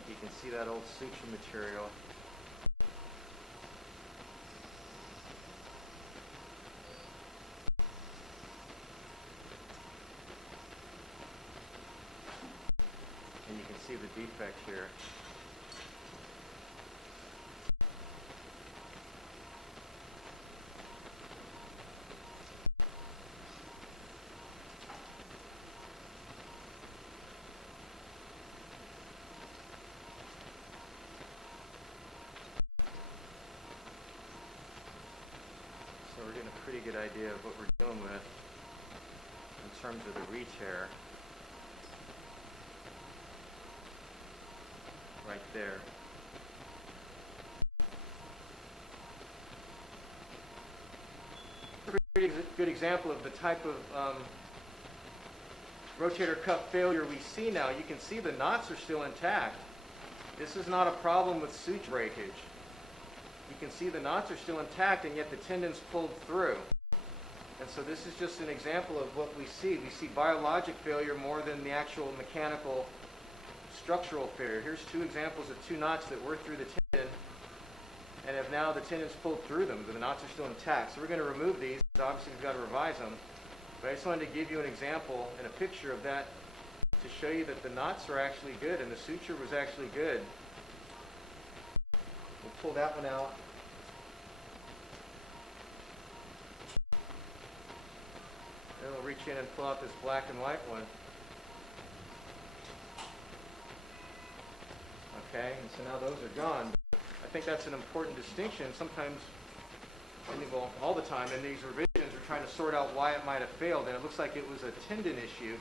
think you can see that old suture material. And you can see the defect here. So we're getting a pretty good idea of what we're dealing with in terms of the re-tear right there. A pretty good example of the type of rotator cuff failure we see now. You can see the knots are still intact. This is not a problem with suture breakage. You can see the knots are still intact, and yet the tendon's pulled through. And so this is just an example of what we see. We see biologic failure more than the actual mechanical structural failure. Here's two examples of two knots that were through the tendon, and have now the tendon's pulled through them, but the knots are still intact. So we're going to remove these. Obviously, we've got to revise them. But I just wanted to give you an example and a picture of that to show you that the knots are actually good and the suture was actually good. We'll pull that one out. Then we'll reach in and pull out this black and white one. Okay, and so now those are gone. I think that's an important distinction. Sometimes, well, all the time in these revisions, we're trying to sort out why it might have failed, and it looks like it was a tendon issue.